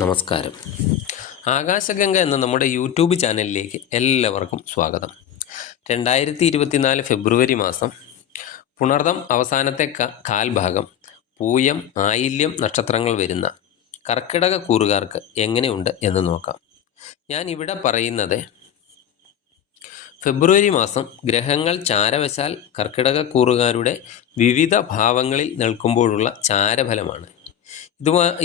നമസ്കാരം. ആകാശഗംഗ എന്ന നമ്മുടെ യൂട്യൂബ് ചാനലിലേക്ക് എല്ലാവർക്കും സ്വാഗതം. 2024 ഫെബ്രുവരി മാസം പുണർദം അവസാനത്തെ കാൽഭാഗം, പൂയം, ആയില്യം നക്ഷത്രങ്ങൾ വരുന്ന കർക്കിടക കൂറുകാർക്ക് എങ്ങനെയുണ്ട് എന്ന് നോക്കാം. ഞാൻ ഇവിടെ പറയുന്നത് ഫെബ്രുവരി മാസം ഗ്രഹങ്ങൾ ചാരവശാൽ കർക്കിടക കൂറുകാരുടെ വിവിധ ഭാവങ്ങളിൽ നിൽക്കുമ്പോഴുള്ള ചാരഫലമാണ്.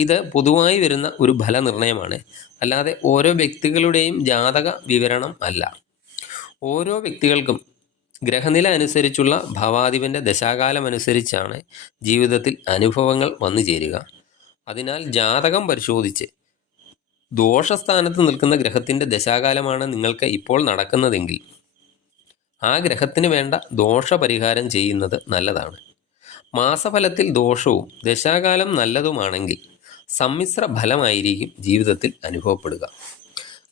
ഇത് പൊതുവായി വരുന്ന ഒരു ഫലനിർണയമാണ്, അല്ലാതെ ഓരോ വ്യക്തികളുടെയും ജാതക വിവരണം അല്ല. ഓരോ വ്യക്തികൾക്കും ഗ്രഹനില അനുസരിച്ചുള്ള ഭാവാധിപൻ്റെ ദശാകാലം അനുസരിച്ചാണ് ജീവിതത്തിൽ അനുഭവങ്ങൾ വന്നു ചേരുക. അതിനാൽ ജാതകം പരിശോധിച്ച് ദോഷസ്ഥാനത്ത് നിൽക്കുന്ന ഗ്രഹത്തിൻ്റെ ദശാകാലമാണ് നിങ്ങൾക്ക് ഇപ്പോൾ നടക്കുന്നതെങ്കിൽ ആ ഗ്രഹത്തിന് വേണ്ട ദോഷപരിഹാരം ചെയ്യുന്നത് നല്ലതാണ്. മാസഫലത്തിൽ ദോഷവും ദശാകാലം നല്ലതുമാണെങ്കിൽ സമ്മിശ്ര ഫലമായിരിക്കും ജീവിതത്തിൽ അനുഭവപ്പെടുക.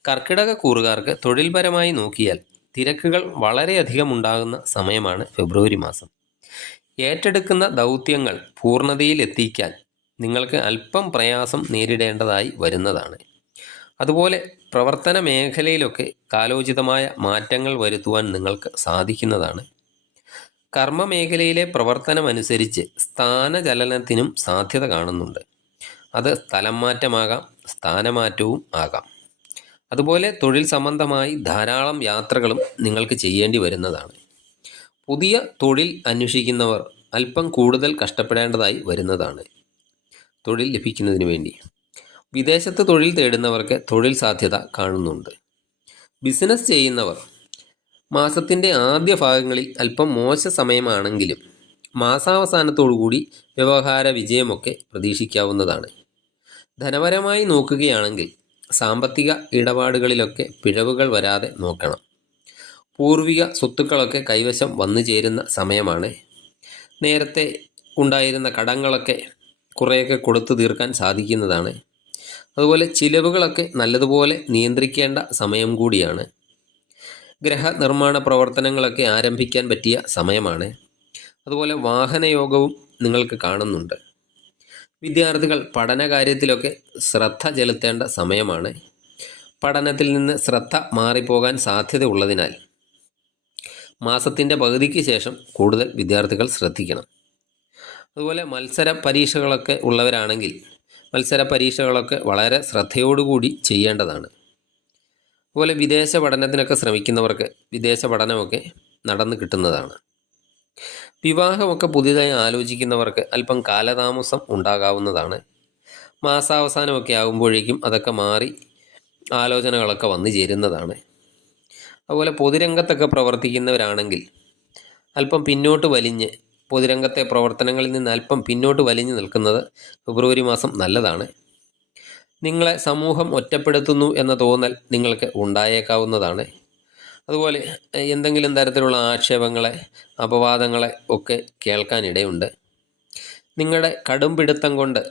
കർക്കിടക കൂറുകാർക്ക് തൊഴിൽപരമായി നോക്കിയാൽ തിരക്കുകൾ വളരെയധികം ഉണ്ടാകുന്ന സമയമാണ് ഫെബ്രുവരി മാസം. ഏറ്റെടുക്കുന്ന ദൗത്യങ്ങൾ പൂർണ്ണതയിൽ എത്തിക്കാൻ നിങ്ങൾക്ക് അല്പം പ്രയാസം നേരിടേണ്ടതായി വരുന്നതാണ്. അതുപോലെ പ്രവർത്തന മേഖലയിലൊക്കെ കാലോചിതമായ മാറ്റങ്ങൾ വരുത്തുവാൻ നിങ്ങൾക്ക് സാധിക്കുന്നതാണ്. കർമ്മമേഖലയിലെ പ്രവർത്തനമനുസരിച്ച് സ്ഥാനചലനത്തിനും സാധ്യത കാണുന്നുണ്ട്. അത് സ്ഥലം മാറ്റമാകാം, സ്ഥാനമാറ്റവും ആകാം. അതുപോലെ തൊഴിൽ സംബന്ധമായി ധാരാളം യാത്രകളും നിങ്ങൾക്ക് ചെയ്യേണ്ടി വരുന്നതാണ്. പുതിയ തൊഴിൽ അന്വേഷിക്കുന്നവർ അല്പം കൂടുതൽ കഷ്ടപ്പെടേണ്ടതായി വരുന്നതാണ് തൊഴിൽ ലഭിക്കുന്നതിന് വേണ്ടി. വിദേശത്ത് തൊഴിൽ തേടുന്നവർക്ക് തൊഴിൽ സാധ്യത കാണുന്നുണ്ട്. ബിസിനസ് ചെയ്യുന്നവർ മാസത്തിൻ്റെ ആദ്യ ഭാഗങ്ങളിൽ അല്പം മോശ സമയമാണെങ്കിലും മാസാവസാനത്തോടുകൂടി വ്യവഹാര വിജയമൊക്കെ പ്രതീക്ഷിക്കാവുന്നതാണ്. ധനപരമായി നോക്കുകയാണെങ്കിൽ സാമ്പത്തിക ഇടപാടുകളിലൊക്കെ പിഴവുകൾ വരാതെ നോക്കണം. പൂർവിക സ്വത്തുക്കളൊക്കെ കൈവശം വന്നു ചേരുന്ന സമയമാണ്. നേരത്തെ ഉണ്ടായിരുന്ന കടങ്ങളൊക്കെ കുറേയൊക്കെ കൊടുത്തു തീർക്കാൻ സാധിക്കുന്നതാണ്. അതുപോലെ ചിലവുകളൊക്കെ നല്ലതുപോലെ നിയന്ത്രിക്കേണ്ട സമയം കൂടിയാണ്. ഗ്രഹനിർമ്മാണ പ്രവർത്തനങ്ങളൊക്കെ ആരംഭിക്കാൻ പറ്റിയ സമയമാണ്. അതുപോലെ വാഹനയോഗവും നിങ്ങൾക്ക് കാണുന്നുണ്ട്. വിദ്യാർത്ഥികൾ പഠനകാര്യത്തിലൊക്കെ ശ്രദ്ധ ചെലുത്തേണ്ട സമയമാണ്. പഠനത്തിൽ നിന്ന് ശ്രദ്ധ മാറിപ്പോകാൻ സാധ്യതയുള്ളതിനാൽ മാസത്തിൻ്റെ പകുതിക്ക് ശേഷം കൂടുതൽ വിദ്യാർത്ഥികൾ ശ്രദ്ധിക്കണം. അതുപോലെ മത്സര പരീക്ഷകളൊക്കെ ഉള്ളവരാണെങ്കിൽ മത്സര പരീക്ഷകളൊക്കെ വളരെ ശ്രദ്ധയോടുകൂടി ചെയ്യേണ്ടതാണ്. അതുപോലെ വിദേശ പഠനത്തിനൊക്കെ ശ്രമിക്കുന്നവർക്ക് വിദേശ പഠനമൊക്കെ നടന്നു കിട്ടുന്നതാണ്. വിവാഹമൊക്കെ പുതിയതായി ആലോചിക്കുന്നവർക്ക് അല്പം കാലതാമസം ഉണ്ടാകാവുന്നതാണ്. മാസാവസാനമൊക്കെ ആകുമ്പോഴേക്കും അതൊക്കെ മാറി ആലോചനകളൊക്കെ വന്നു ചേരുന്നതാണ്. അതുപോലെ പൊതുരംഗത്തൊക്കെ പ്രവർത്തിക്കുന്നവരാണെങ്കിൽ അല്പം പിന്നോട്ട് വലിഞ്ഞ് പൊതുരംഗത്തെ പ്രവർത്തനങ്ങളിൽ നിന്ന് അല്പം പിന്നോട്ട് വലിഞ്ഞു നിൽക്കുന്നത് ഫെബ്രുവരി മാസം നല്ലതാണ്. നിങ്ങളെ സമൂഹം ഒറ്റപ്പെടുത്തുന്നു എന്ന തോന്നൽ നിങ്ങൾക്ക് ഉണ്ടായേക്കാവുന്നതാണ്. അതുപോലെ എന്തെങ്കിലും തരത്തിലുള്ള ആക്ഷേപങ്ങളെ, അപവാദങ്ങളെ ഒക്കെ കേൾക്കാനിടയുണ്ട്. നിങ്ങളുടെ കടുംപിടുത്തം കൊണ്ട്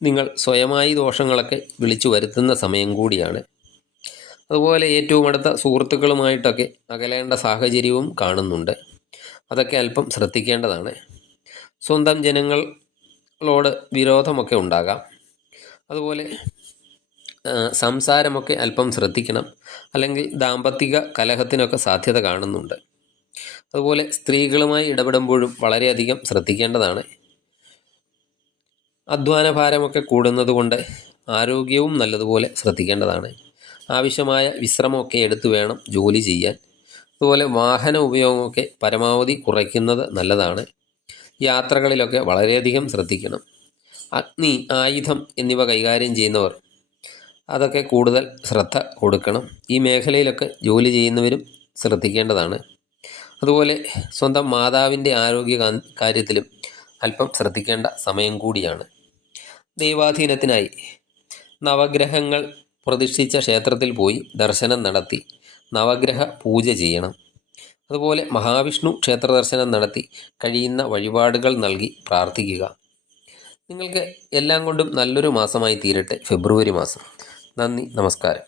നിങ്ങൾ സ്വയമായി ദോഷങ്ങളൊക്കെ വിളിച്ചു വരുത്തുന്ന സമയം കൂടിയാണ്. അതുപോലെ ഏറ്റവും അടുത്ത സുഹൃത്തുക്കളുമായിട്ടൊക്കെ അകലേണ്ട സാഹചര്യവും കാണുന്നുണ്ട്. അതൊക്കെ അല്പം ശ്രദ്ധിക്കേണ്ടതാണ്. സ്വന്തം ജനങ്ങളോട് വിരോധമൊക്കെ ഉണ്ടാകാം. അതുപോലെ സംസാരമൊക്കെ അല്പം ശ്രദ്ധിക്കണം, അല്ലെങ്കിൽ ദാമ്പത്തിക കലഹത്തിനൊക്കെ സാധ്യത കാണുന്നുണ്ട്. അതുപോലെ സ്ത്രീകളുമായി ഇടപെടുമ്പോഴും വളരെയധികം ശ്രദ്ധിക്കേണ്ടതാണ്. അധ്വാനഭാരമൊക്കെ കൂടുന്നത് കൊണ്ട് ആരോഗ്യവും നല്ലതുപോലെ ശ്രദ്ധിക്കേണ്ടതാണ്. ആവശ്യമായ വിശ്രമമൊക്കെ എടുത്തു വേണം ജോലി ചെയ്യാൻ. അതുപോലെ വാഹന ഉപയോഗമൊക്കെ പരമാവധി കുറയ്ക്കുന്നത് നല്ലതാണ്. യാത്രകളിലൊക്കെ വളരെയധികം ശ്രദ്ധിക്കണം. അഗ്നി, ആയുധം എന്നിവ കൈകാര്യം ചെയ്യുന്നവർ അതൊക്കെ കൂടുതൽ ശ്രദ്ധ കൊടുക്കണം. ഈ മേഖലയിലൊക്കെ ജോലി ചെയ്യുന്നവരും ശ്രദ്ധിക്കേണ്ടതാണ്. അതുപോലെ സ്വന്തം മാതാവിൻ്റെ ആരോഗ്യ കാര്യത്തിലും അല്പം ശ്രദ്ധിക്കേണ്ട സമയം കൂടിയാണ്. ദൈവാധീനത്തിനായി നവഗ്രഹങ്ങൾ പ്രതിഷ്ഠിച്ച ക്ഷേത്രത്തിൽ പോയി ദർശനം നടത്തി നവഗ്രഹ പൂജ ചെയ്യണം. അതുപോലെ മഹാവിഷ്ണു ക്ഷേത്ര ദർശനം നടത്തി കഴിയുന്ന വഴിപാടുകൾ നൽകി പ്രാർത്ഥിക്കുക. നിങ്ങൾക്ക് എല്ലാം കൊണ്ടും നല്ലൊരു മാസമായി തീരട്ടെ ഫെബ്രുവരി മാസം. നന്ദി, നമസ്കാരം.